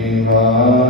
Shiva.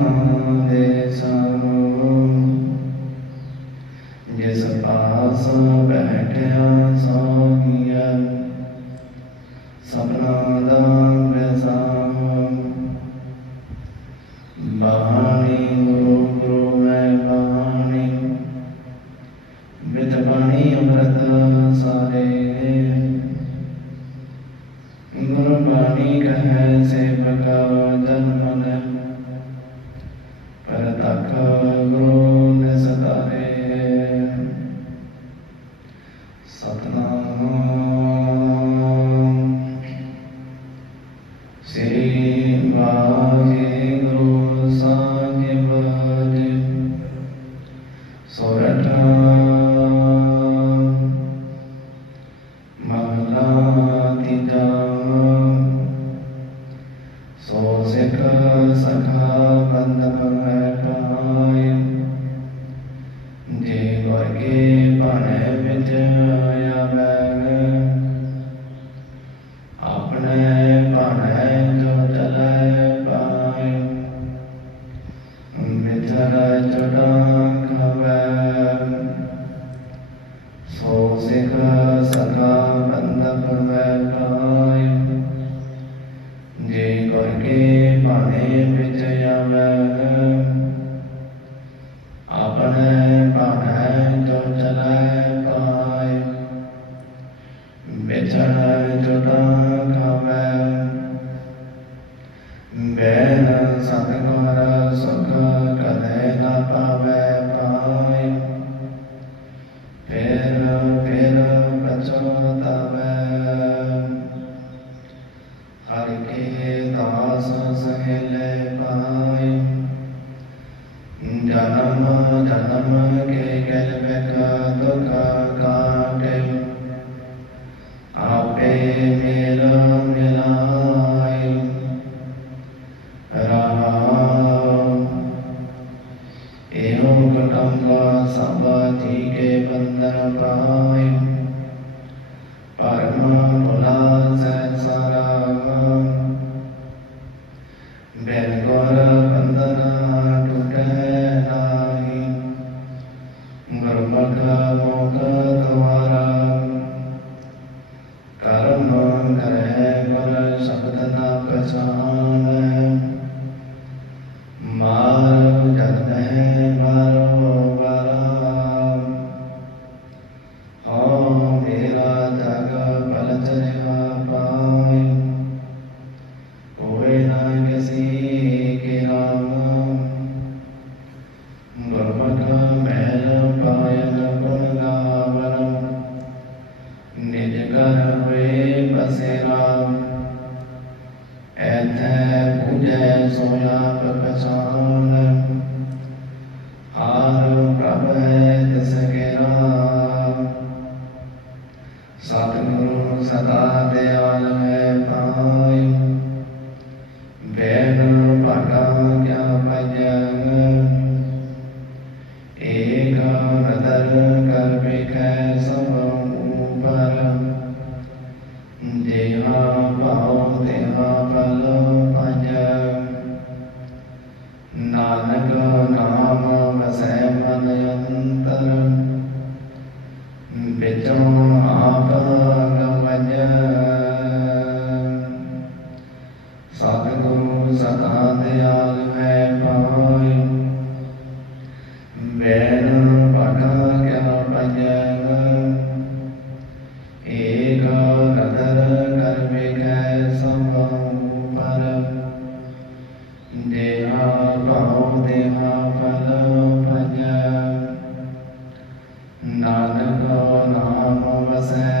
ਚਰ ਚੜਾਂ ਖਵੈ ਸੋ ਸਿਖ ਸਕਾ ਬੰਦਪ ਵੈਟਾਇ ਜੇ ਕਰ ਕੇ ਭਾਣੇ ਵਿੱਚ ਆਵੈ ਆਪਣੇ ਭਾਣੇ ਜੋ ਚਲੈ ਪਾਇ। ਵਿਚਣ ਜੁਟਾਂ Namah Sera, and then Buddha Soya Pacasana. ਸਤਿਗੁਰੂ ਸਦਾ ਦਿਆਲ ਹੈ ਪਾਇ ਬੈਨ ਭਾਗਾ ਕਿਆ ਭਜਨ ਏਕ ਨਦਰ ਕਰ ਵੇਖੈ ਸਭ ਪਰ। ਦੇਹਾ ਭਾਉ ਦੇਹਾ ਫਲ ਭਜ। ਨਾਨਕ ਨਾਮ ਵਸੈ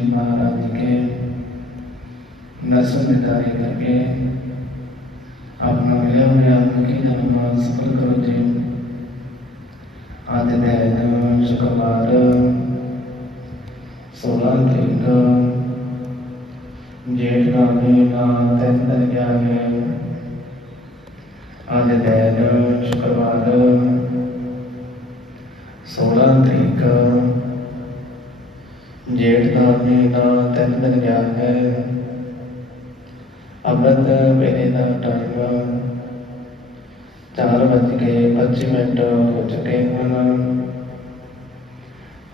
जी महाराज के नसों में तारी करके अपना मिला हुआ उनकी नरमा सफल करो जी। आदि दिन शुक्रवार सोलह तारीख जेठ का महीना तीन दिन क्या है? आदि दिन शुक्रवार सोलह तारीख जेठ का महीना तीन दिन गया है ਅੰਮ੍ਰਿਤ ਵੇਲੇ ਦਾ ਟਾਈਮ ਚਾਰ ਵੱਜ ਕੇ 25 ਮਿੰਟ ਹੋ ਚੁੱਕੇ ਹਨ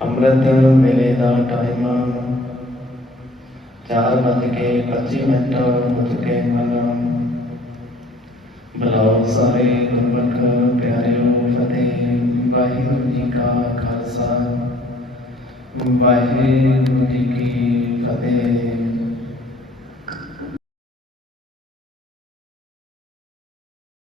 ਅੰਮ੍ਰਿਤ ਵੇਲੇ ਦਾ ਟਾਈਮ ਚਾਰ ਵੱਜ ਕੇ 25 ਮਿੰਟ ਹੋ ਚੁੱਕੇ ਹਨ ਬੁਲਾਓ ਸਾਰੇ ਗੁਰਮੁਖ ਪਿਆਰਿਓ ਫਤਿਹ ਵਾਹਿਗੁਰੂ ਜੀ ਕਾ ਖਾਲਸਾ वाहे की फतेह।